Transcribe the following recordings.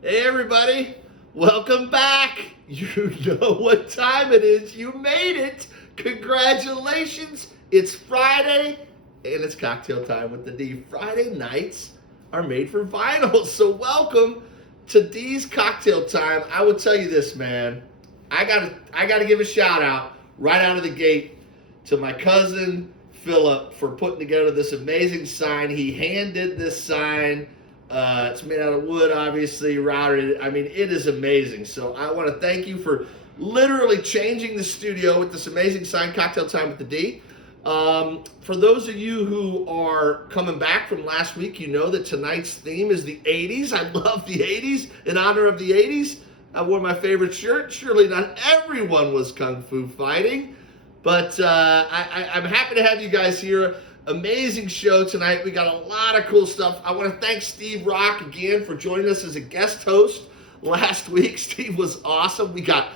Hey everybody, welcome back. You know what time it is. You made it. Congratulations. It's Friday and it's cocktail time with the D. Friday nights are made for vinyl. So welcome to D's Cocktail Time. I will tell you this, man. I gotta give a shout out right out of the gate to my cousin Philip for putting together this amazing sign. He hand did this sign. It's made out of wood, obviously, routed. I mean, it is amazing. So I want to thank you for literally changing the studio with this amazing sign, Cocktail Time with the D. For those of you who are coming back from last week, you know that tonight's theme is the 80s. I love the 80s. In honor of the 80s, I wore my favorite shirt. Surely not everyone was Kung Fu fighting, but I'm happy to have you guys here. Amazing show tonight. We got a lot of cool stuff. I want to thank Steve Rock again for joining us as a guest host last week. Steve was awesome. We got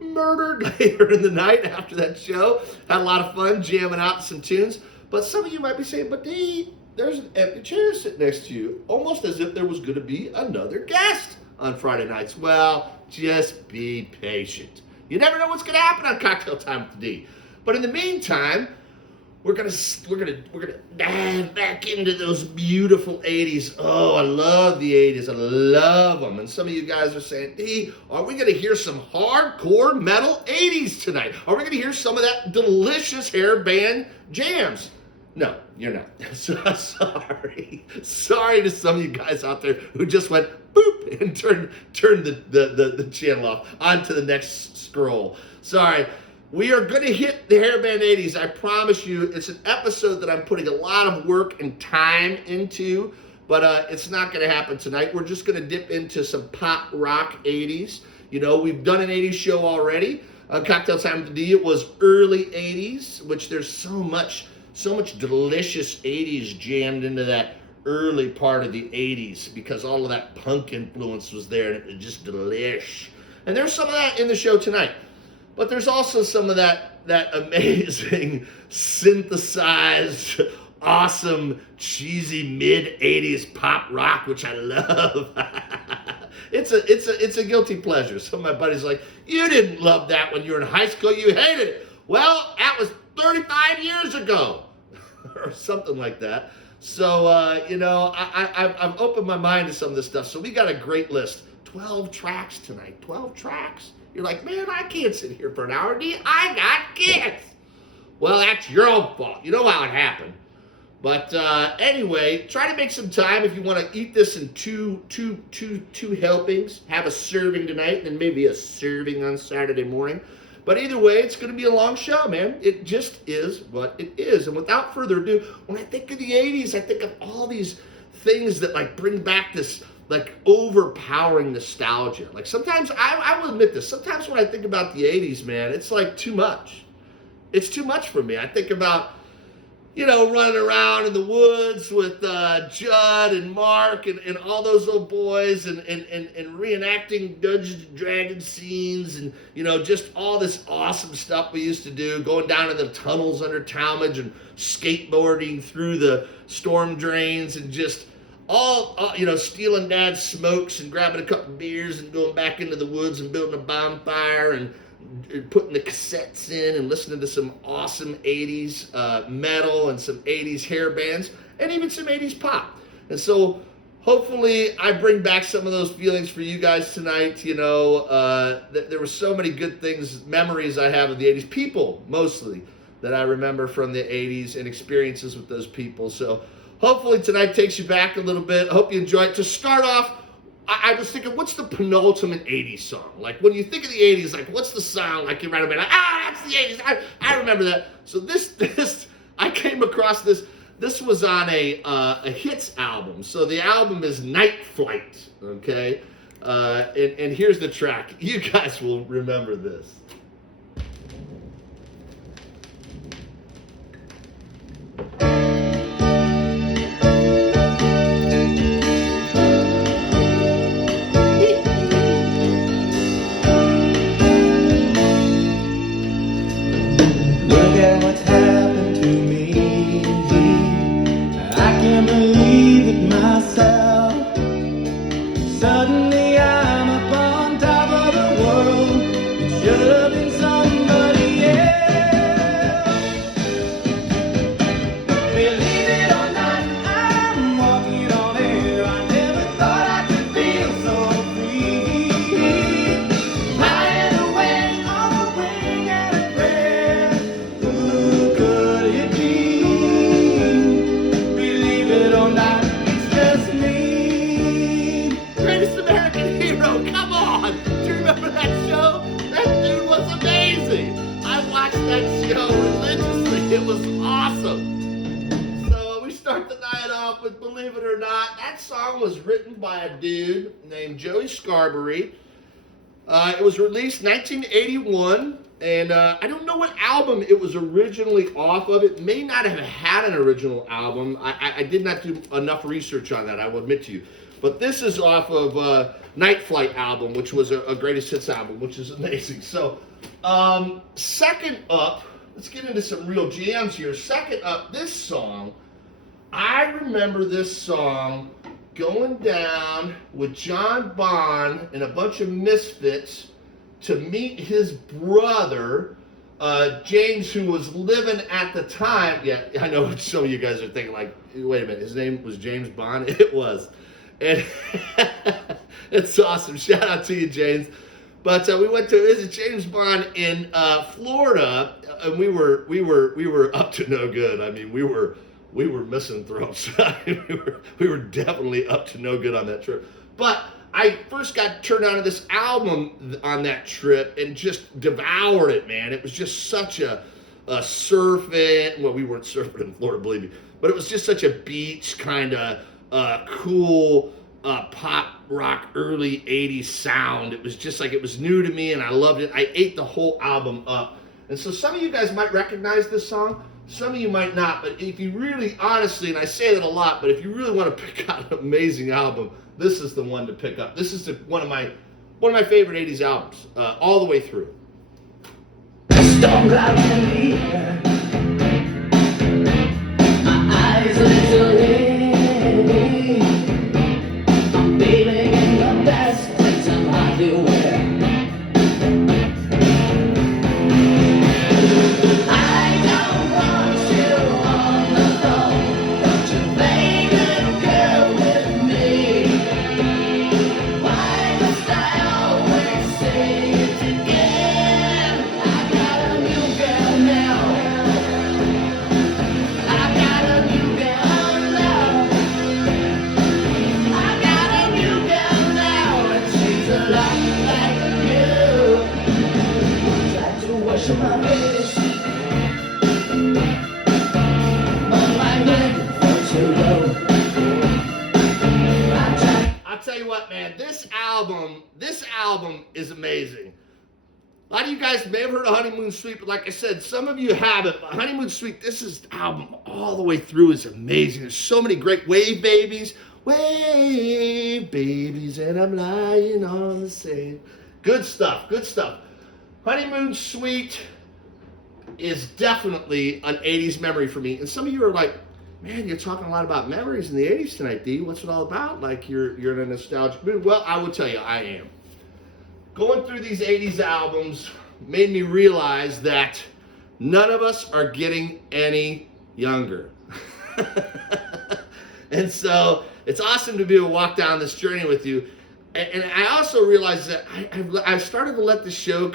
murdered later in the night after that show. Had a lot of fun jamming out some tunes. But some of you might be saying, but D, there's an empty chair sitting next to you. Almost as if there was going to be another guest on Friday nights. Well, just be patient. You never know what's going to happen on Cocktail Time with the D. But in the meantime, we're gonna dive back into those beautiful 80s. Oh, I love the 80s. I love them. And some of you guys are saying, D, are we gonna hear some hardcore metal 80s tonight? Are we gonna hear some of that delicious hair band jams? No, you're not. Sorry. Sorry to some of you guys out there who just went boop and turned the channel off onto the next scroll. Sorry. We are going to hit the hairband 80s. I promise you. It's an episode that I'm putting a lot of work and time into, but it's not going to happen tonight. We're just going to dip into some pop rock 80s. You know, we've done an 80s show already. Cocktail Time with the D, it was early 80s, which there's so much delicious 80s jammed into that early part of the 80s because all of that punk influence was there and it was just delish. And there's some of that in the show tonight. But there's also some of that amazing synthesized, awesome, cheesy mid-80s pop rock, which I love. It's a guilty pleasure. Some of my buddies are like, you didn't love that when you were in high school, you hated it. Well, that was 35 years ago, or something like that. So, you know, I've opened my mind to some of this stuff. So we got a great list. 12 tracks tonight. 12 tracks. You're like, man, I can't sit here for an hour. I got kids. Well, that's your own fault. You know how it happened. But anyway, try to make some time if you want to eat this in two helpings. Have a serving tonight and then maybe a serving on Saturday morning. But either way, it's going to be a long show, man. It just is what it is. And without further ado, when I think of the 80s, I think of all these things that like bring back this like overpowering nostalgia. Like sometimes, I will admit this, sometimes when I think about the 80s, man, it's like too much. It's too much for me. I think about, you know, running around in the woods with Judd and Mark and all those little boys and reenacting Dungeons and Dragons scenes and, you know, just all this awesome stuff we used to do, going down in the tunnels under Talmadge and skateboarding through the storm drains and just all, you know, stealing dad's smokes and grabbing a couple beers and going back into the woods and building a bonfire and putting the cassettes in and listening to some awesome 80s metal and some 80s hair bands and even some 80s pop. And so hopefully I bring back some of those feelings for you guys tonight. You know, there were so many good things, memories I have of the 80s, people mostly that I remember from the 80s and experiences with those people. So hopefully tonight takes you back a little bit. I hope you enjoy it. To start off, I was thinking, what's the penultimate 80s song? Like, when you think of the 80s, like, what's the sound? Like, you're right about, like, that's the 80s. I remember that. So this, I came across this. This was on a hits album. So the album is Night Flight, okay? And here's the track. You guys will remember this. Believe it myself. Suddenly It was awesome. So we start the night off with Believe It or Not. That song was written by a dude named Joey Scarberry. It was released 1981, and I don't know what album it was originally off of. It may not have had an original album. I did not do enough research on that, I will admit to you. But this is off of Night Flight album, which was a greatest hits album, which is amazing. So, second up, let's get into some real jams here. Second up, this song, I remember this song going down with John Bon and a bunch of misfits to meet his brother, James, who was living at the time. Yeah, I know some of you guys are thinking like, wait a minute, his name was James Bond? It was. And it's awesome. Shout out to you, James. But we went to visit James Bond in Florida, and we were up to no good. I mean, we were missing throats. we were definitely up to no good on that trip. But I first got turned on to this album on that trip and just devoured it, man. It was just such a surfing. Well, we weren't surfing in Florida, believe me, but it was just such a beach kind of cool pop rock early 80s sound. It was just like, it was new to me and I loved it. I ate the whole album up. And so some of you guys might recognize this song. Some of you might not, but if you really, honestly, and I say that a lot, but if you really want to pick out an amazing album, this is the one to pick up. This is one of my favorite 80s albums, all the way through. Storm clouds in the air. My eyes are little heavy. I'm feeling in the best place I'm everywhere. I'll tell you what, man, this album is amazing. A lot of you guys may have heard of Honeymoon Suite, but like I said, some of you haven't. But Honeymoon Suite, this album all the way through is amazing. There's so many great Wave Babies, and I'm lying on the sand. Good stuff, good stuff. Honeymoon Suite is definitely an 80s memory for me. And some of you are like, man, you're talking a lot about memories in the 80s tonight, D. What's it all about? Like you're in a nostalgic mood. Well, I will tell you, I am. Going through these 80s albums made me realize that none of us are getting any younger. And so it's awesome to be able to walk down this journey with you. And I also realized that I started to let the show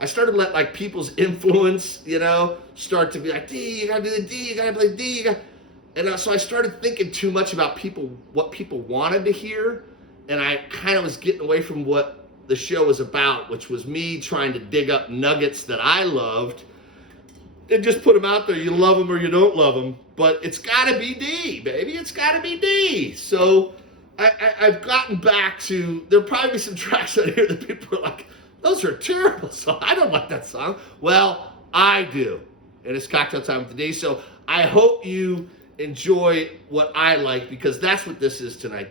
I started to let like people's influence, start to be like, D, you gotta do the D, you gotta play D. And so I started thinking too much about what people wanted to hear. And I kind of was getting away from what the show was about, which was me trying to dig up nuggets that I loved and just put them out there. You love them or you don't love them, but it's gotta be D, baby. It's gotta be D. So I've gotten back to, there'll probably be some tracks out here that people are like, those are terrible songs. I don't like that song. Well, I do. And it's Cocktail Time with the D. So I hope you enjoy what I like, because that's what this is tonight.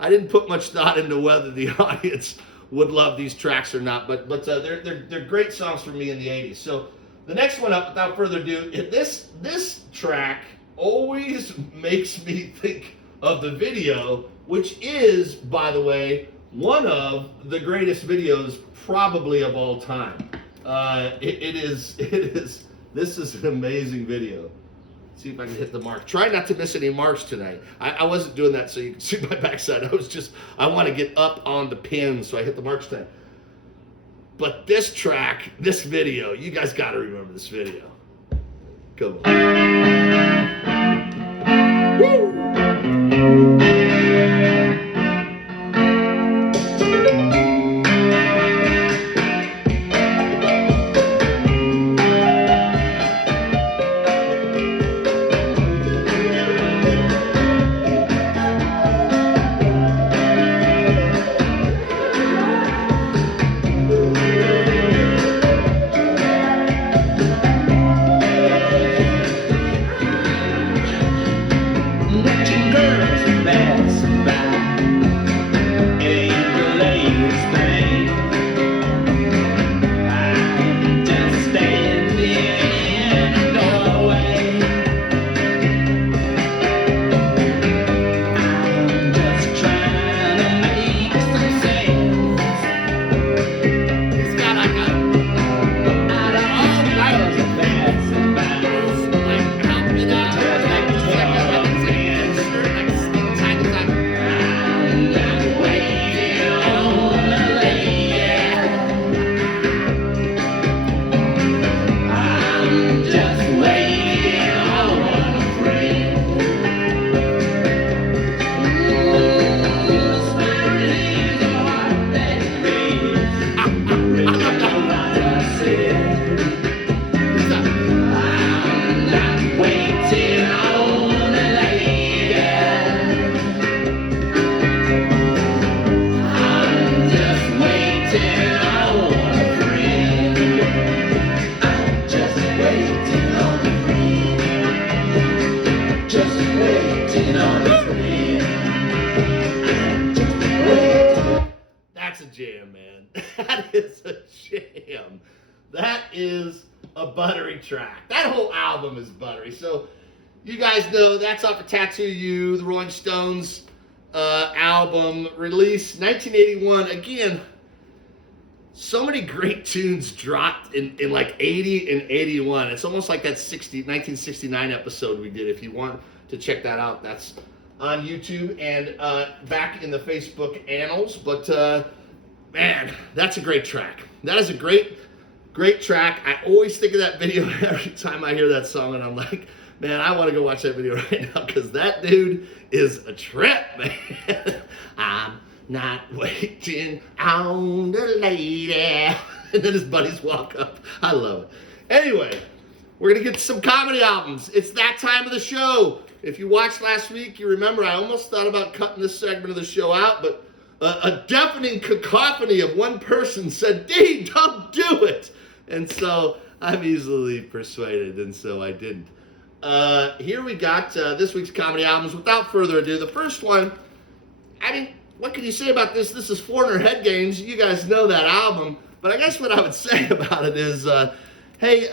I didn't put much thought into whether the audience would love these tracks or not, but they're great songs for me in the 80s. So the next one up, without further ado, this track always makes me think of the video, which is, by the way, one of the greatest videos probably of all time. This is an amazing video. Let's see if I can hit the mark. Try not to miss any marks tonight. I wasn't doing that so you can see my backside. I want to get up on the pins, so I hit the marks tonight. But this track, this video, you guys got to remember this video. Come on. Woo! is a buttery track. That whole album is buttery. So you guys know that's off of Tattoo You, the Rolling Stones album, released 1981. Again, so many great tunes dropped in like 80 and 81. It's almost like that 1969 episode we did. If you want to check that out, that's on YouTube and back in the Facebook annals. But man, that's a great track. That is a great track. I always think of that video every time I hear that song, and I'm like, man, I want to go watch that video right now because that dude is a trip, man. I'm not waiting on the lady. And then his buddies walk up. I love it. Anyway, we're going to get to some comedy albums. It's that time of the show. If you watched last week, you remember I almost thought about cutting this segment of the show out, but a deafening cacophony of one person said, "D, don't do it." And so I'm easily persuaded, and so I didn't. Here we got this week's comedy albums. Without further ado, the first one, I mean, what can you say about this? This is Foreigner Head Games. You guys know that album. But I guess what I would say about it is, hey,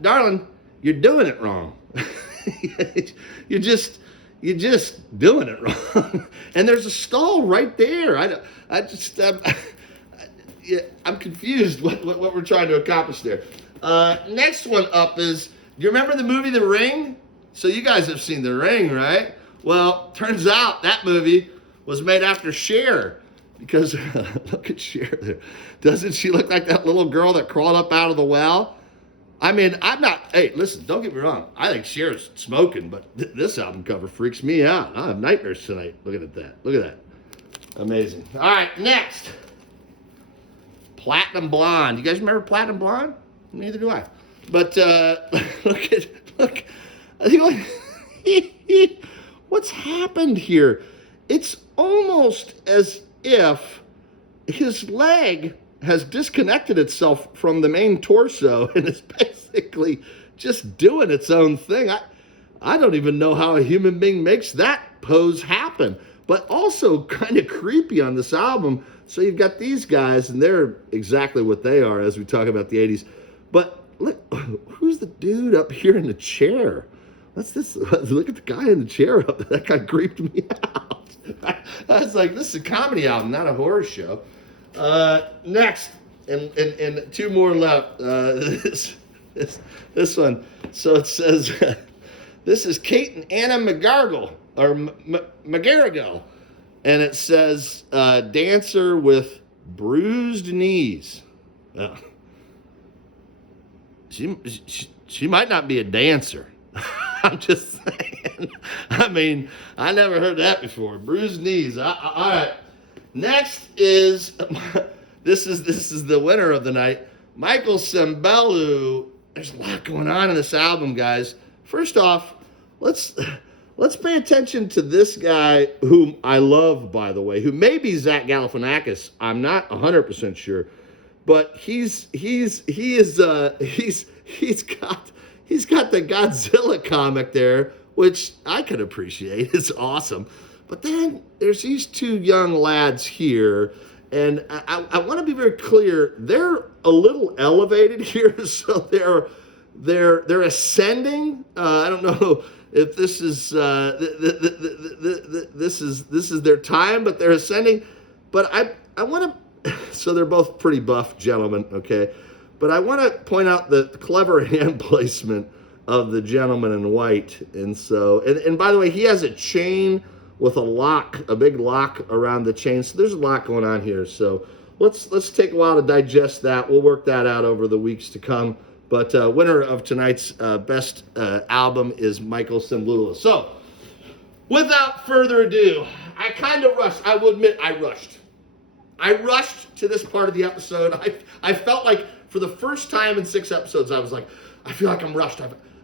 darling, you're doing it wrong. You're just doing it wrong. And there's a stall right there. I'm confused what we're trying to accomplish there. Next one up is, do you remember the movie The Ring? So you guys have seen The Ring, right? Well, turns out that movie was made after Cher. Because look at Cher there. Doesn't she look like that little girl that crawled up out of the well? I mean, hey, listen, don't get me wrong. I think Cher's smoking, but this album cover freaks me out. I have nightmares tonight looking at that. Look at that. Amazing. All right, next. Platinum Blonde. You guys remember Platinum Blonde? Neither do I. But look. What's happened here? It's almost as if his leg has disconnected itself from the main torso and is basically just doing its own thing. I don't even know how a human being makes that pose happen. But also kind of creepy on this album. So you've got these guys, and they're exactly what they are as we talk about the 80s. But look, who's the dude up here in the chair? What's this? Look at the guy in the chair up there. That guy creeped me out. I was like, this is a comedy album, not a horror show. Next, and two more left. This one. So it says, this is Kate and Anna McGargle, or McGarrigle. And it says, dancer with bruised knees. She might not be a dancer. I'm just saying. I mean, I never heard that before. Bruised knees. All right. Next is, this is the winner of the night, Michael Sembello. There's a lot going on in this album, guys. First off, let's pay attention to this guy whom I love, by the way, who may be Zach Galifianakis. I'm not 100% sure, but he's got the Godzilla comic there, which I can appreciate. It's awesome. But then there's these two young lads here, and I want to be very clear. They're a little elevated here, so they're ascending. I don't know if this is this is their time, but they're ascending. But I want to. So they're both pretty buff gentlemen, okay. But I want to point out the clever hand placement of the gentleman in white. And so, and by the way, he has a chain with a big lock around the chain. So there's a lot going on here. So let's take a while to digest that. We'll work that out over the weeks to come. But winner of tonight's best album is Michael Sembello. So without further ado, I kind of rushed. I will admit I rushed. I rushed to this part of the episode. I felt like for the first time in 6 episodes, I was like, I feel like I'm rushed.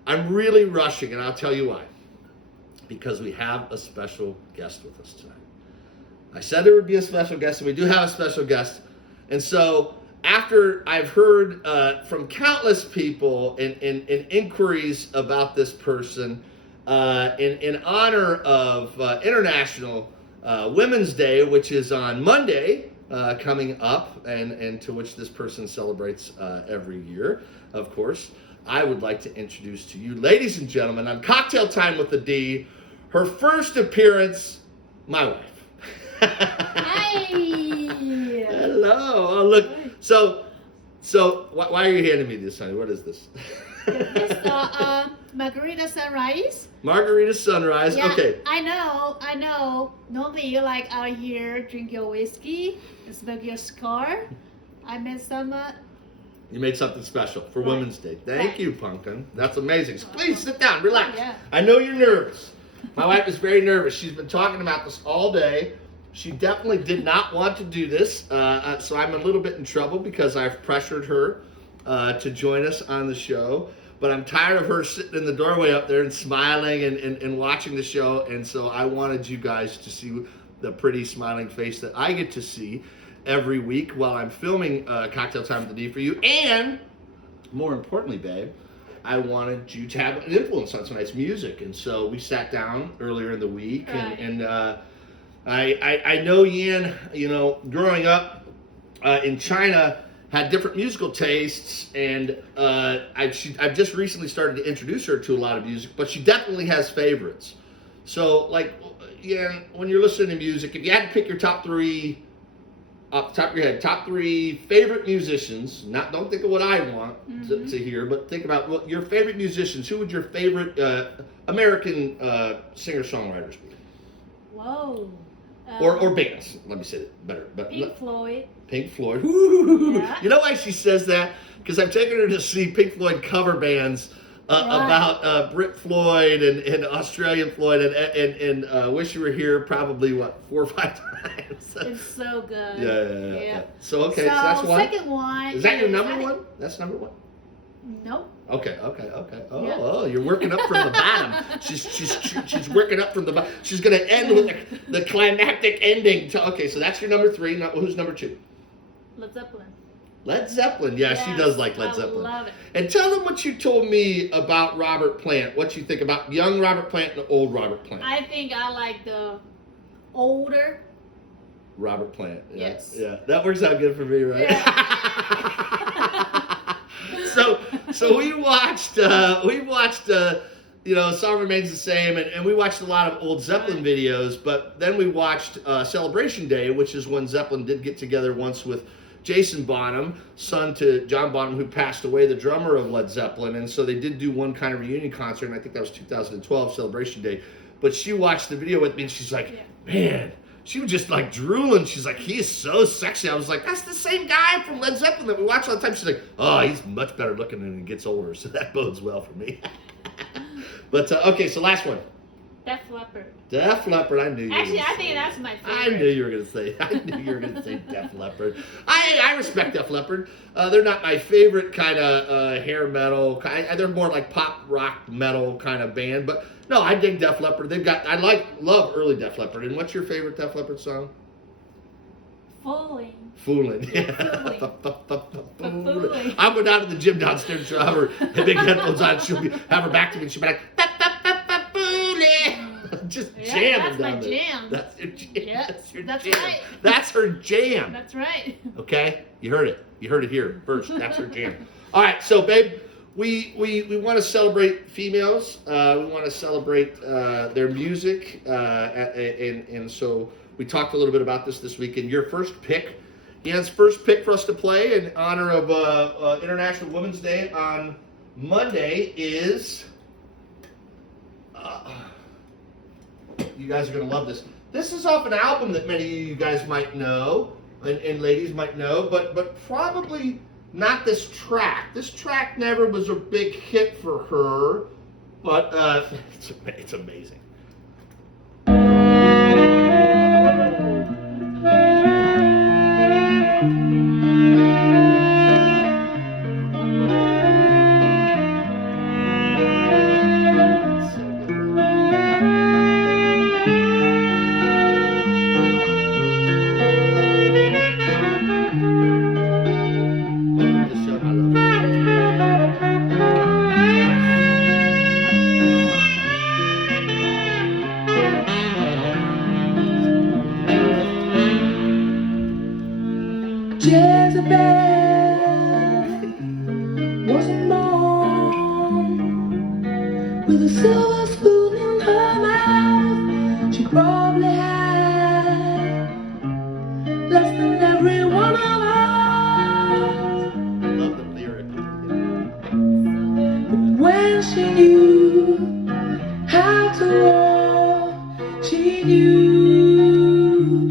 I'm really rushing, and I'll tell you why. Because we have a special guest with us tonight. I said there would be a special guest, and we do have a special guest. And so after I've heard from countless people in inquiries about this person, in honor of International Women's Day, which is on Monday, coming up, and to which this person celebrates every year, of course, I would like to introduce to you, ladies and gentlemen, on Cocktail Time with the D, her first appearance, my wife. Hi. Hello. Oh, look. So why are you handing me this, honey? What is this? This margarita sunrise. Margarita sunrise. Yeah, Okay. I know. Normally you like out here drink your whiskey and smoke your cigar. I made some. You made something special for Right. Women's Day. Thank Right. you, Pumpkin. That's amazing. So please sit down, relax. Yeah. I know you're nervous. My wife is very nervous. She's been talking about this all day. She definitely did not want to do this, so I'm a little bit in trouble because I've pressured her to join us on the show. But I'm tired of her sitting in the doorway up there and smiling and watching the show, and so I wanted you guys to see the pretty smiling face that I get to see every week while I'm filming Cocktail Time with the D for you. And more importantly, babe, I wanted you to have an influence on tonight's music. And so we sat down earlier in the week, Right. and I know Yan, growing up in China, had different musical tastes, and I've just recently started to introduce her to a lot of music, but she definitely has favorites. So, like, Yan, when you're listening to music, if you had to pick your top three, off the top of your head, top three favorite musicians, don't think of what I want to hear, but think about what your favorite musicians. Who would your favorite American singer-songwriters be? Whoa. Or bands, let me say it better. But Pink Floyd. Pink Floyd. Woo! Yeah. You know why she says that? Because I've taken her to see Pink Floyd cover bands Right. about Brit Floyd and Australian Floyd and Wish You Were Here probably, 4 or 5 times. It's so good. Yeah. So, okay, so that's one. Second one. Is that your number I think- one? That's number one? Nope. Okay. Oh, Yeah. You're working up from the bottom. She's working up from the bottom. She's gonna end with the climactic ending. Okay, so that's your number 3. Now, who's number 2? Led Zeppelin. Led Zeppelin. Yeah, she Yes, does like Led Zeppelin. I love it. And tell them what you told me about Robert Plant. What you think about young Robert Plant and old Robert Plant. I think I like the older. Robert Plant. Yeah. Yes. Yeah, that works out good for me, right? So we watched Song Remains the Same, and we watched a lot of old Zeppelin videos, but then we watched Celebration Day, which is when Zeppelin did get together once with Jason Bonham, son to John Bonham, who passed away, the drummer of Led Zeppelin, and so they did do one kind of reunion concert, and I think that was 2012, Celebration Day. But she watched the video with me, and she's like, man, she was just like drooling. She's like, he is so sexy. I was like, that's the same guy from Led Zeppelin that we watch all the time. She's like, oh, he's much better looking when he gets older, so that bodes well for me. But, okay, so last one. Def Leppard. Def Leppard, I knew you were Actually, gonna I say think that. that's my favorite. I knew you were going to say Def Leppard. I respect Def Leppard. They're not my favorite kind of hair metal. They're more like pop rock metal kind of band. But no, I dig Def Leppard. Love early Def Leppard. And what's your favorite Def Leppard song? Fooling. Fooling. Yeah, Fooling. Fooling. I'll go down to the gym downstairs. She'll have her big headphones on. Have her back to me, and she'll be like, fooling. Just Yeah, jamming that's my down there. jam. That's your jam. Yeah, That's your that's jam. right. That's her jam. That's right. Okay, you heard it. You heard it here first. That's her jam. All right, so babe, we want to celebrate females. We want to celebrate their music, and so we talked a little bit about this week. And your first pick, Ian's first pick for us to play in honor of International Women's Day on Monday is. You guys are going to love this. This is off an album that many of you guys might know, and ladies might know, but probably not this track. This track never was a big hit for her, but it's amazing. Welcome to the show, my love. Jezebel wasn't born with a silver spoon in her mouth. She probably had less than every one of us. I love the lyric. But when she knew how to walk, she knew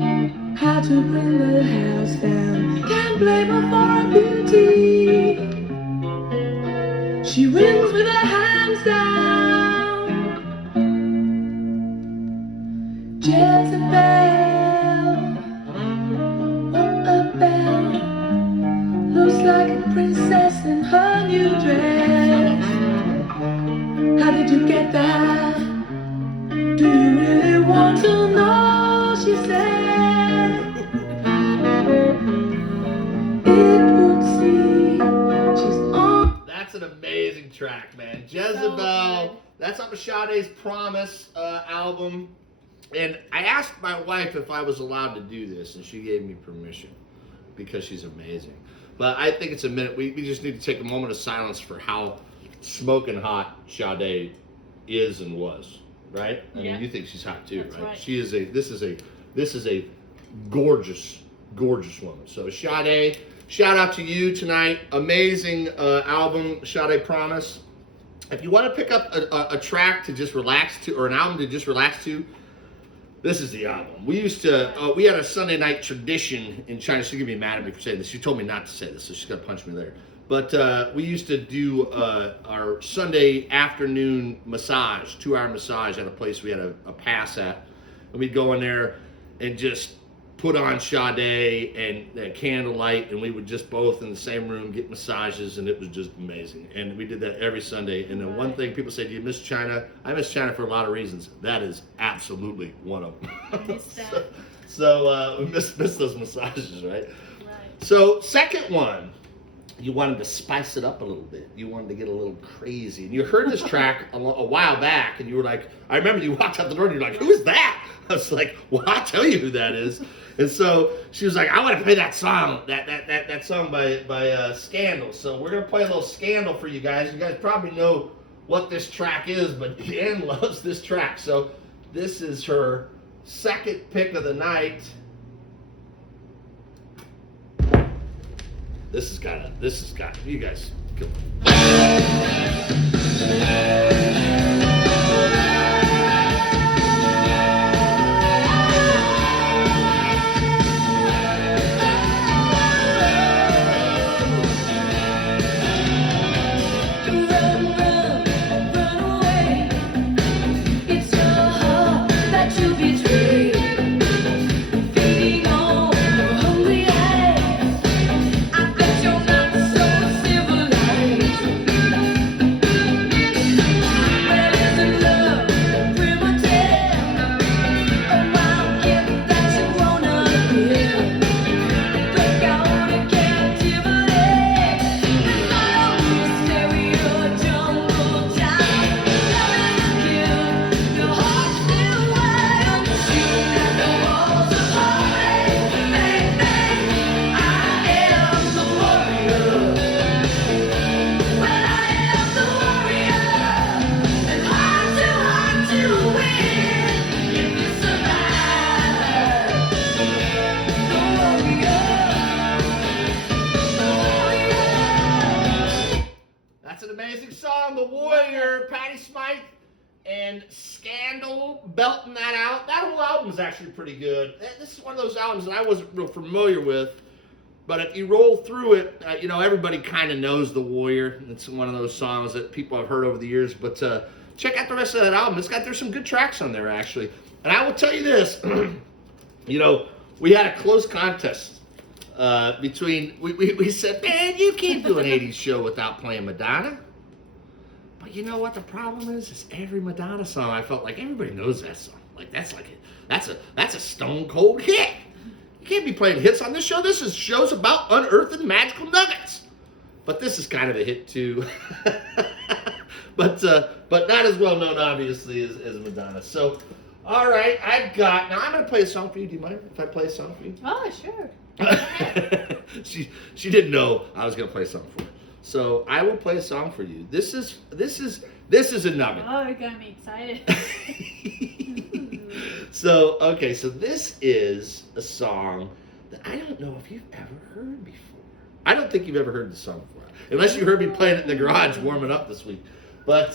how to bring the house down. Can't blame her for her beauty. She wins with her hands down. Jezebel, what a belle. Looks like a princess in her new dress. How did you get that? Do you really want to know? She said. It would seem she's on. That's an amazing track, man. So Jezebel. good. That's off of Sade's Promise album. And I asked my wife if I was allowed to do this, and she gave me permission because she's amazing. But I think it's a minute. We just need to take a moment of silence for how smoking hot Sade is and was, right? I Yeah. mean, you think she's hot too, That's right? right. She is a. This is a gorgeous woman. So Sade, shout out to you tonight. Amazing album, Sade Promise. If you want to pick up a track to just relax to, or an album to just relax to, this is the album. We used to, we had a Sunday night tradition in China. She's going to be mad at me for saying this. She told me not to say this, so she's going to punch me there. But we used to do our Sunday afternoon massage, 2-hour massage at a place we had a pass at. And we'd go in there and just put on Sade and candlelight, and we would just both in the same room get massages, and it was just amazing. And we did that every Sunday. And then one thing people say, do you miss China? I miss China for a lot of reasons. That is absolutely one of them. I miss that. so we miss those massages, right? Right. So second one, you wanted to spice it up a little bit. You wanted to get a little crazy. And you heard this track a while back, and you were like, I remember you walked out the door and you're like, who is that? I was like, well, I'll tell you who that is. And so she was like, I want to play that song, that song by Scandal. So we're going to play a little Scandal for you guys. You guys probably know what this track is, but Dan loves this track. So this is her second pick of the night. This has got, you guys, come on. The Warrior, Patti Smythe, and Scandal belting that out. That whole album is actually pretty good. This is one of those albums that I wasn't real familiar with, but if you roll through it, you know, everybody kind of knows The Warrior. It's one of those songs that people have heard over the years, but check out the rest of that album. There's some good tracks on there, actually. And I will tell you this, you know, we had a close contest between, we said, man, you can't do an 80s show without playing Madonna. But you know what the problem is every Madonna song, I felt like everybody knows that song. Like that's a stone cold hit. You can't be playing hits on this show. This is shows about unearthing magical nuggets. But this is kind of a hit too. but not as well known obviously as Madonna. So All right, I've got. Now I'm gonna play a song for you. Do you mind if I play a song for you? Oh, sure. she didn't know I was gonna play a song for her. So I will play a song for you. This is a nugget. Oh, you got me excited. So this is a song that I don't know if you've ever heard before. I don't think you've ever heard the song before, unless you heard me playing it in the garage warming up this week. But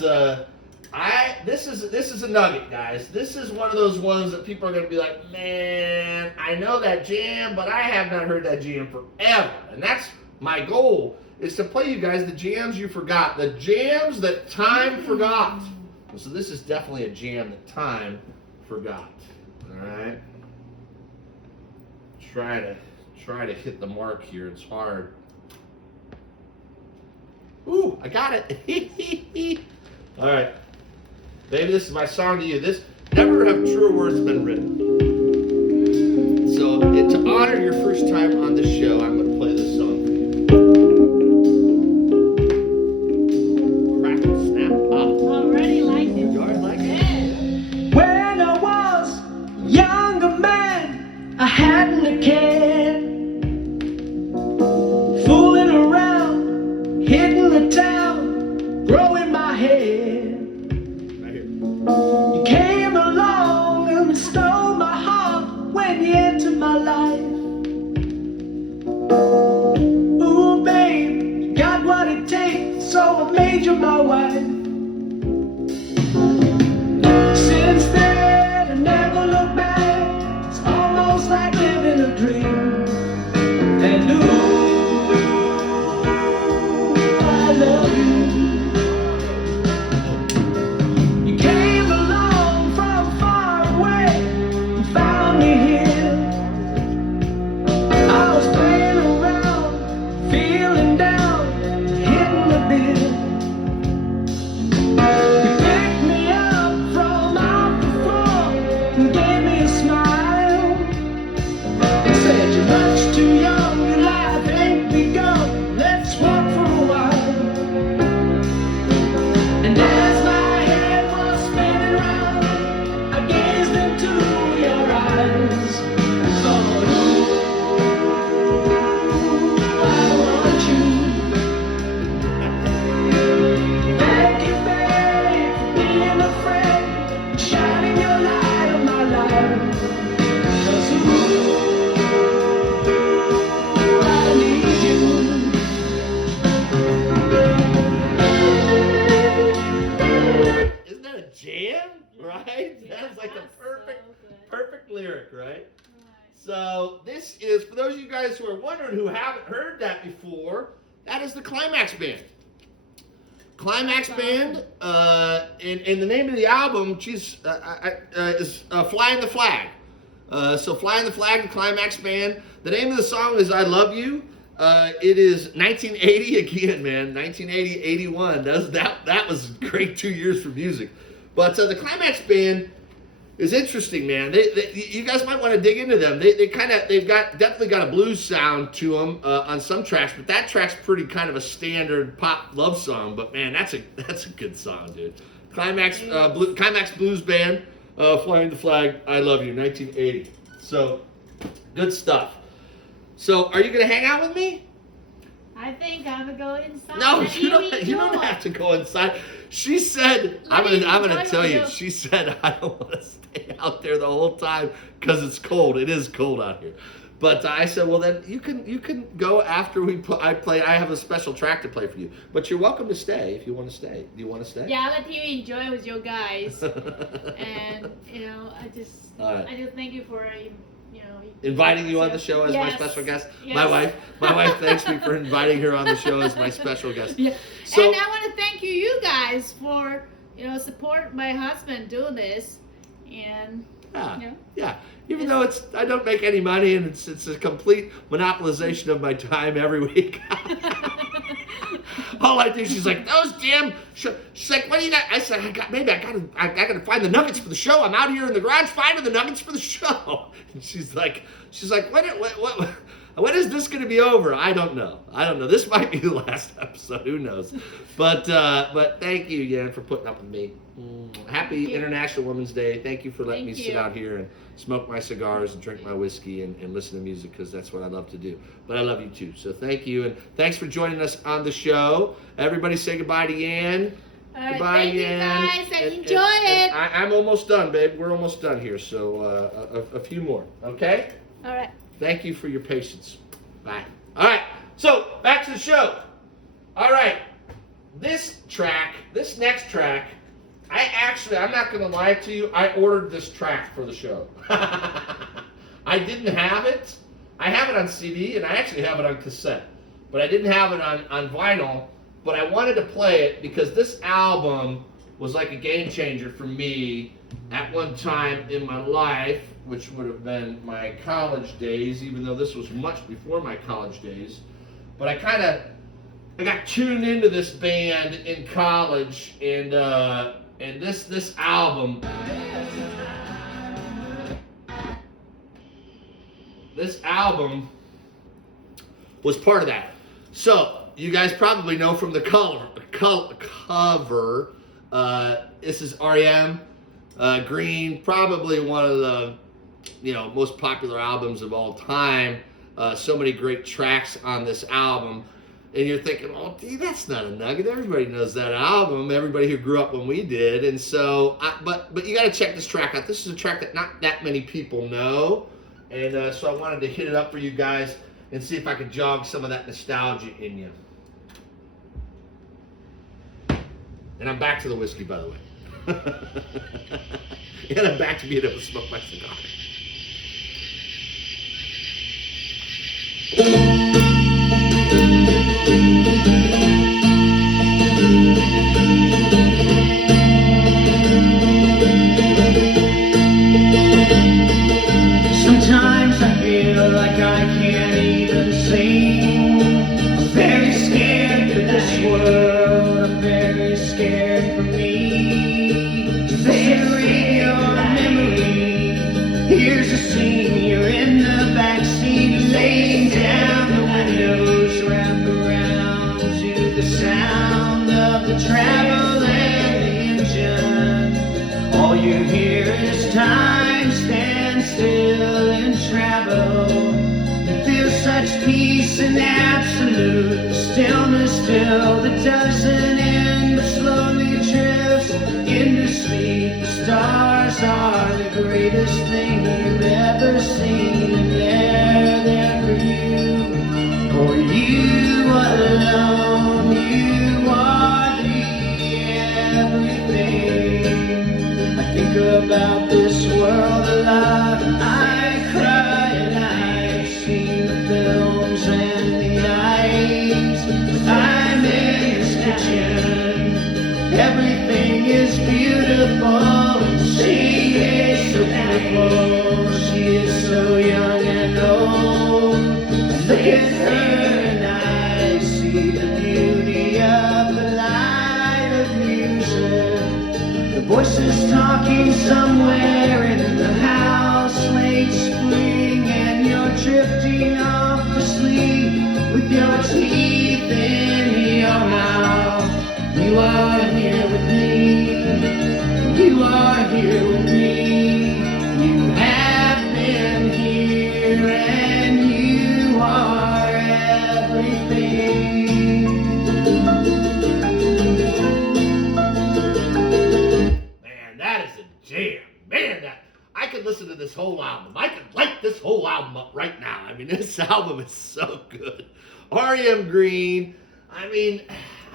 this is a nugget, guys. This is one of those ones that people are gonna be like, man, I know that jam, but I have not heard that jam forever. And that's my goal, is to play you guys the jams you forgot, the jams that time forgot. So this is definitely a jam that time forgot. All right. Try to hit the mark here. It's hard. Ooh, I got it. All right. Baby, this is my song to you. This never have truer words been written. So to honor your first time on the show, I'm going to play this song for you. Crack and snap up. Already like it. You already like it? Yeah. When I was a younger man, I hadn't a care. Fooling around, hitting the town, growing my hair. Right here. You came along and stole my heart when you entered my life. Ooh, babe, you got what it takes, so I made you my wife. Since then, I never look back. It's almost like living a dream. And ooh, I love you. You came along from far away and found me here. I was playing around, feeling down, hitting the bill. You picked me up from off the floor and gave me a smile. You said you're much too young, your life ain't begun. Let's walk for a while. And as my head was spinning round, I gazed into your eyes. Thought, ooh, I want you. Thank you, babe, for being a friend, shining your light on my life. 'Cause ooh, I need you. Isn't that a jam? Right? That's like a perfect lyric, right? So this is, for those of you guys who are wondering who haven't heard that before, that is the Climax Band. Climax Band, and the name of the album is Flying the Flag. So Flying the Flag, the Climax Band. The name of the song is I Love You. It is 1980 again, man. 1980, 81. That was a great 2 years for music. But the Climax Band is interesting, man. You guys might want to dig into them. They've definitely got a blues sound to them on some tracks, but that track's pretty kind of a standard pop love song. But man, that's a good song, dude. Climax Blues Band, Flying the Flag, I Love You, 1980. So good stuff. So are you gonna hang out with me? I think I'm gonna go inside. No, and you don't enjoy. have to go inside. She said, I'm gonna tell you. She said I don't want to stay out there the whole time because it's cold. It is cold out here. But I said, well then you can go after I play. I have a special track to play for you. But you're welcome to stay if you want to stay. Do you want to stay? Yeah, I'll let you enjoy with your guys. And I just thank you for inviting you on the show as my special guest. Yes. My wife thanks me for inviting her on the show as my special guest. Yeah. So, and I want to thank you guys for support my husband doing this, and yeah. Even though I don't make any money and it's a complete monopolization of my time every week. All I do, she's like, those damn. She's like, what do you got? I said, I gotta find the nuggets for the show. I'm out here in the garage finding the nuggets for the show. And she's like, what? When is this going to be over? I don't know. This might be the last episode. Who knows? But thank you, Yan, for putting up with me. Happy International Women's Day. Thank you for letting me sit out here and smoke my cigars and drink my whiskey and listen to music, because that's what I love to do. But I love you too. So thank you, and thanks for joining us on the show. Everybody say goodbye to Yan. Goodbye, thank Yan. you guys, and enjoy it. I'm almost done, babe. We're almost done here. So a few more, okay? All right. Thank you for your patience. Bye. All right, so back to the show. All right, this next track, I'm not going to lie to you, I ordered this track for the show. I didn't have it. I have it on CD, and I actually have it on cassette, but I didn't have it on vinyl, but I wanted to play it because this album was like a game changer for me at one time in my life, which would have been my college days, even though this was much before my college days. But I got tuned into this band in college, and this album, was part of that. So you guys probably know from the cover, this is R.E.M. Green, probably one of the most popular albums of all time. So many great tracks on this album, and you're thinking, oh, gee, that's not a nugget. Everybody knows that album. Everybody who grew up when we did, and so, but you got to check this track out. This is a track that not that many people know, and so I wanted to hit it up for you guys and see if I could jog some of that nostalgia in you. And I'm back to the whiskey, by the way. And I'm back to being able to smoke my cigar. Sometimes I feel like I can't even sing. I'm very scared for this world. I'm very scared for me. Savoring your memory. Here's a scene. You're in the backseat, laying down. The windows wrap around to the sound of the travel and the engine. All you hear is time stand still and travel. You feel such peace and absolute stillness still that doesn't end but slowly drifts into sleep. The stars are the greatest thing you've ever seen, and they're there for you. For you alone, you are the everything. I think about this world a lot. I cry and I've seen the films and the nights. I'm in this kitchen. Everything is beautiful. She is so beautiful. She is so young and old. Look at her and I see the beauty of the light of music. The voices talking somewhere in the house, late spring, and you're drifting off to sleep with your teeth in your mouth. You are here with me. You are here with me. You have been here, and you are everything. That is a jam. Man, I could listen to this whole album. I could light this whole album up right now. I mean, this album is so good. R.E.M. Green, I mean,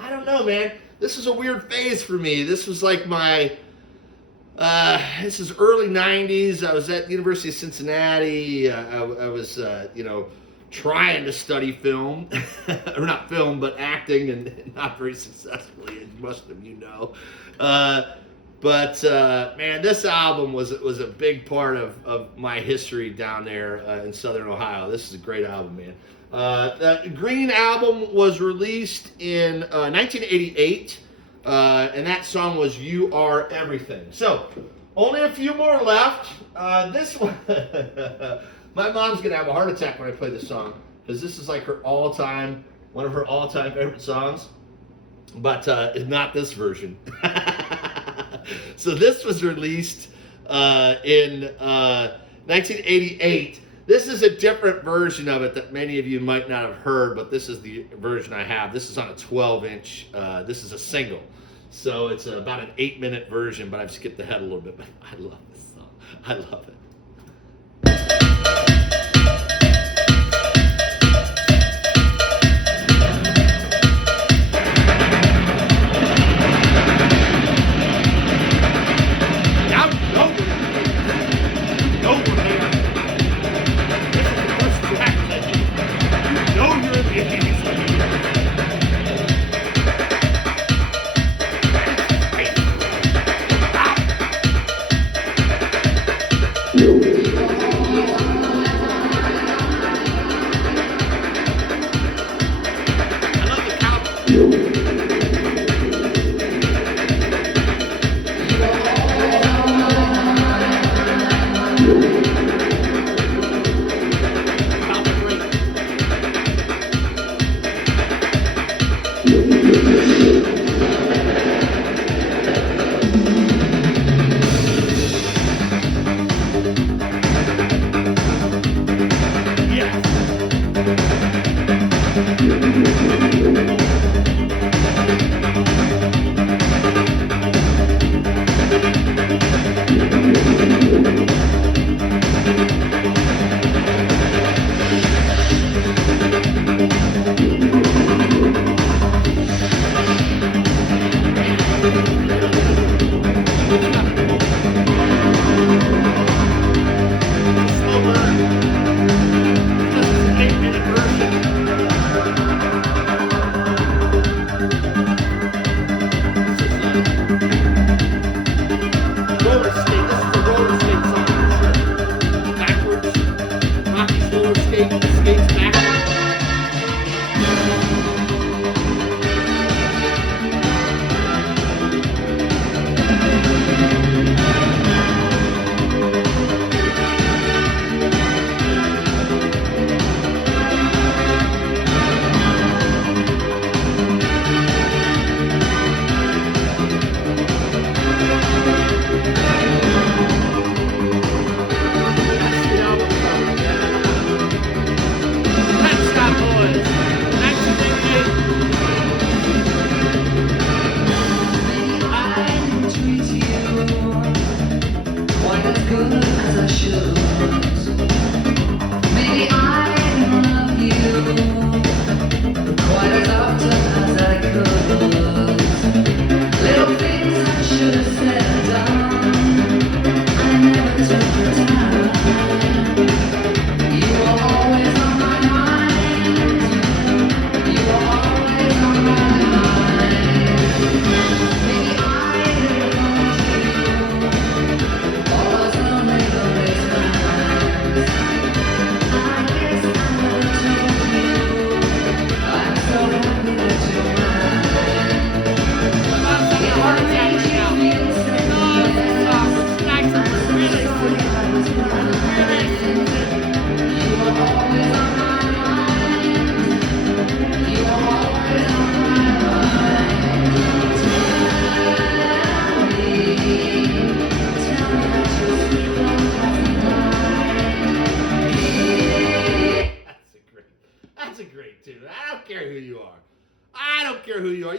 I don't know, man. This is a weird phase for me. This was like my, this is early 90s. I was at the University of Cincinnati. I was, trying to study film, or not film, but acting, and not very successfully, as most of you know. But man, this album was a big part of my history down there in Southern Ohio. This is a great album, man. The Green album was released in 1988, and that song was "You Are Everything." So, only a few more left. This one, my mom's gonna have a heart attack when I play this song. because this is like one of her all-time favorite songs, but it's not this version. So this was released in 1988. This is a different version of it that many of you might not have heard, but this is the version I have. This is on a 12-inch. This is a single. So it's about an 8-minute version, but I've skipped ahead a little bit. But I love this song. I love it.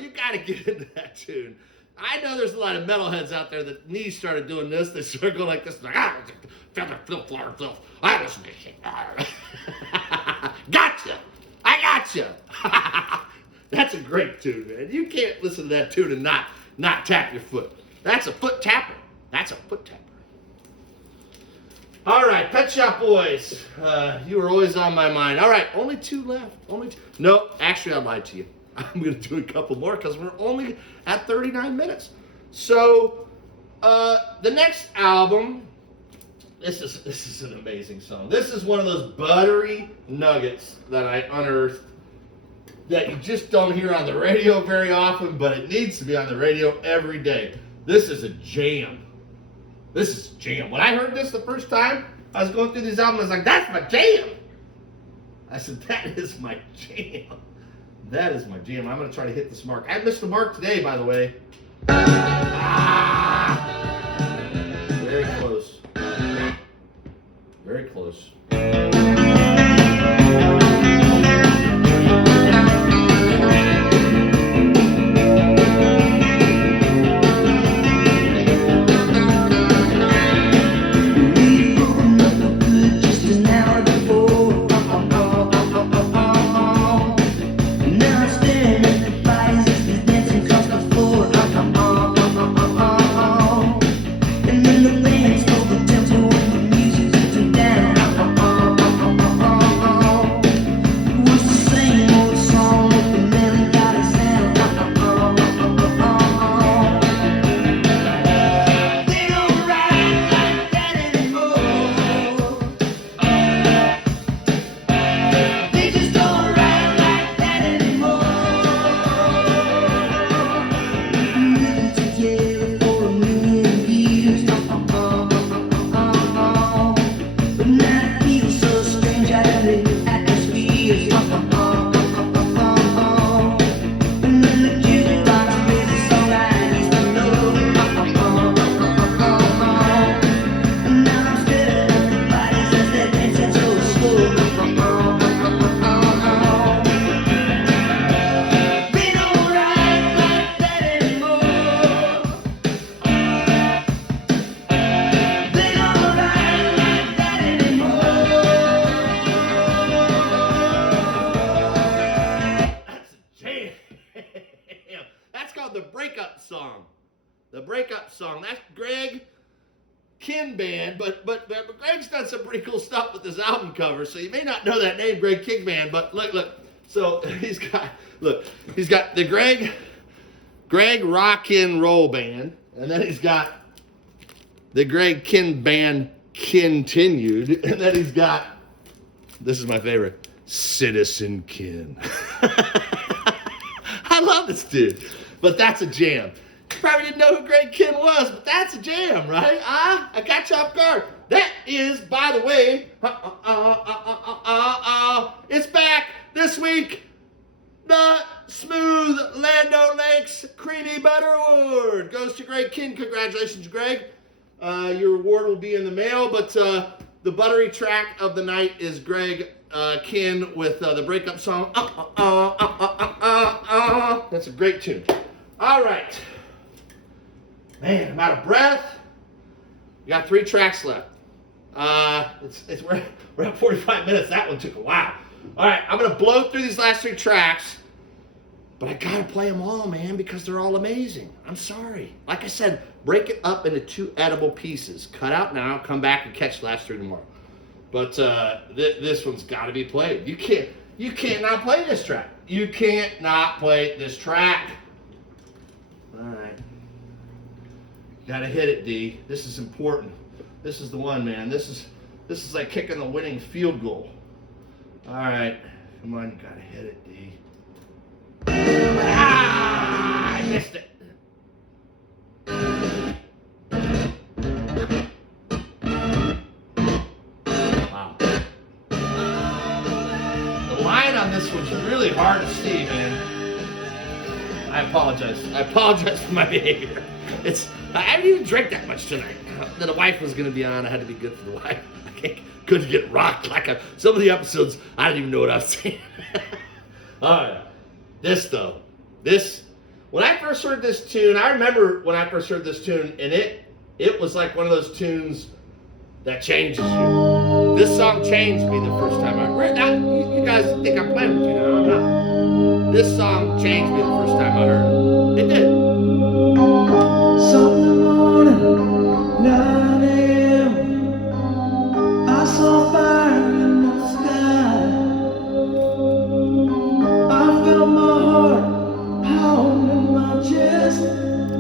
You gotta get into that tune. I know there's a lot of metalheads out there that knees started doing this. They started going like this, like I listen to shit. Gotcha! I gotcha! That's a great tune, man. You can't listen to that tune and not tap your foot. That's a foot tapper. That's a foot tapper. All right, Pet Shop Boys. You were always on my mind. All right, only two left. No, actually, I lied to you. I'm going to do a couple more because we're only at 39 minutes. So, the next album, this is an amazing song. This is one of those buttery nuggets that I unearthed that you just don't hear on the radio very often, but it needs to be on the radio every day. This is a jam. This is a jam. When I heard this the first time, I was going through these albums, I was like, that's my jam. I said, that is my jam. That is my jam. I'm going to try to hit this mark. I missed the mark today, by the way. Ah! Very close. Very close. The breakup song. The breakup song. That's Greg Kihn Band, but Greg's done some pretty cool stuff with his album cover, so you may not know that name, Greg Kihn Band, but look. So he's got the Greg Rock and Roll Band, and then he's got the Greg Kihn Band Continued, and then he's got, this is my favorite, Citizen Kihn. I love this dude. But that's a jam. You probably didn't know who Greg Kihn was, but that's a jam, right? I got you off guard. That is, by the way, it's back this week. The Smooth Land O'Lakes Creamy Butter Award goes to Greg Kihn. Congratulations, Greg. Your award will be in the mail, but the buttery track of the night is Greg Kihn with the breakup song. That's a great tune. All right. Man, I'm out of breath. We got 3 tracks left. We're at 45 minutes. That one took a while. All right, I'm going to blow through these last 3 tracks, but I got to play them all, man, because they're all amazing. I'm sorry. Like I said, break it up into 2 edible pieces. Cut out now, come back and catch the last 3 tomorrow. But this one's got to be played. You can't not play this track. You can't not play this track. All right. You got to hit it, D. This is important. This is the one, man. This is like kicking the winning field goal. All right. Come on, you got to hit it, D. Ah, I missed it. Wow. The line on this one's really hard to see, man. I apologize. I apologize for my behavior. I didn't even drink that much tonight. The wife was going to be on. I had to be good for the wife. Couldn't get rocked some of the episodes. I didn't even know what I was saying. All right. When I first heard this tune, I remember when I first heard this tune, and it was like one of those tunes that changes you. This song changed me the first time I heard it. You guys think I'm playing with you now. I'm not. This song changed me the first time I heard it. It did. Sunday morning, 9 a.m. I saw fire in the sky. I felt my heart pound in my chest.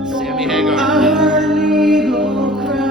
Sammy Hagar. I heard an eagle cry.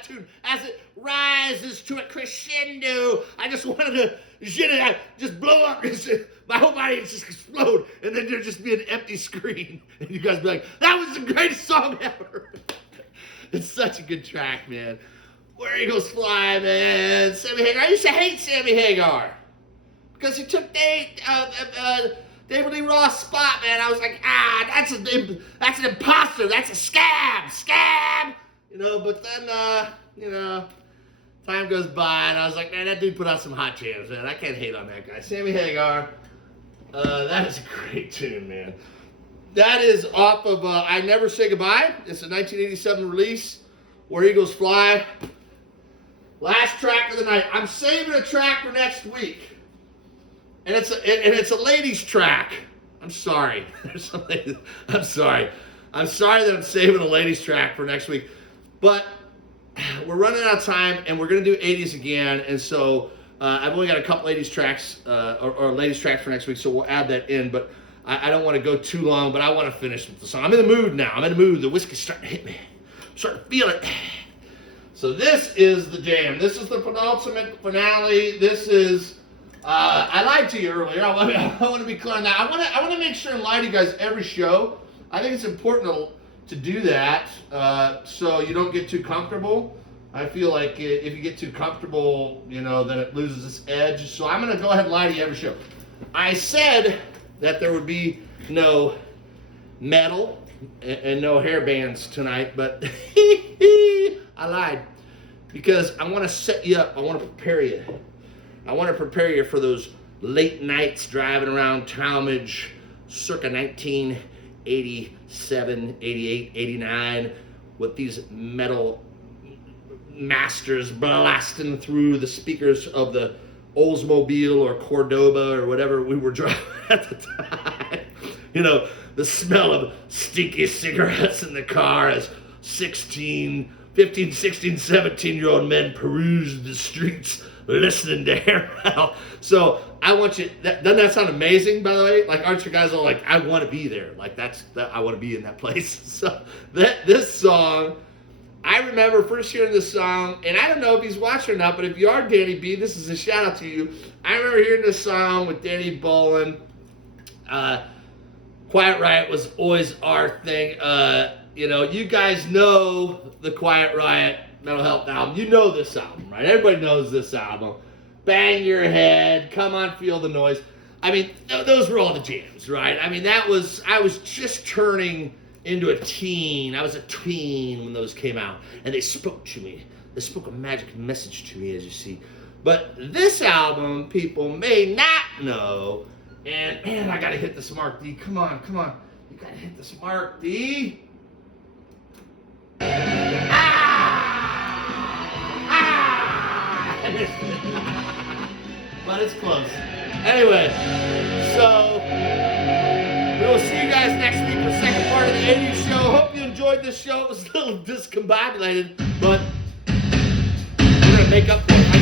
that tune as it rises to a crescendo. I just wanted to just blow up. My whole body just explode, and then there'd just be an empty screen, and you guys be like, "That was the greatest song ever." It's such a good track, man. Where Eagles Fly, man. Sammy Hagar. I used to hate Sammy Hagar because he took David Lee Roth's spot, man. I was like, that's an imposter. That's a scab. But then, time goes by, and I was like, man, that dude put out some hot jams, man. I can't hate on that guy. Sammy Hagar, that is a great tune, man. That is off of I Never Say Goodbye. It's a 1987 release, Where Eagles Fly. Last track of the night. I'm saving a track for next week. And it's a ladies' track. I'm sorry. I'm sorry. I'm sorry that I'm saving a ladies' track for next week. But we're running out of time, and we're going to do 80s again. And so I've only got a couple ladies' tracks, or ladies' tracks for next week, so we'll add that in. But I don't want to go too long, but I want to finish with the song. I'm in the mood now. I'm in the mood. The whiskey's starting to hit me. I'm starting to feel it. So this is the jam. This is the penultimate finale. This is... I lied to you earlier. I want to be clear on that. I want to make sure and lie to you guys every show. I think it's important to do that so you don't get too comfortable. I feel like if you get too comfortable, then it loses its edge. So I'm going to go ahead and lie to you every show. I said that there would be no metal and no hair bands tonight, but I lied because I want to set you up. I want to prepare you. I want to prepare you for those late nights driving around Talmadge circa 1987, 88, 89 with these metal masters blasting through the speakers of the Oldsmobile or Cordoba or whatever we were driving at the time. The smell of stinky cigarettes in the car as 15, 16, 17-year-old men perused the streets listening to hair metal. So I want you, doesn't that sound amazing, by the way? Like, aren't you guys all like, I want to be there. Like, I want to be in that place. So this song, I remember first hearing this song, and I don't know if he's watching or not, but if you are Danny B, this is a shout out to you. I remember hearing this song with Danny Bolin. Quiet Riot was always our thing. You guys know the Quiet Riot Mental Health album. You know this album, right? Everybody knows this album. Bang Your Head, Come On Feel the Noise. I mean, those were all the jams, right? I mean, I was just turning into a teen. I was a tween when those came out, and they spoke to me. They spoke a magic message to me, as you see. But this album, people may not know, and man, I gotta hit this Mark D. Come on. You gotta hit this Mark D. But it's close. Anyway, so we will see you guys next week for the second part of the 80s show. Hope you enjoyed this show. It was a little discombobulated, but we're going to make up for it.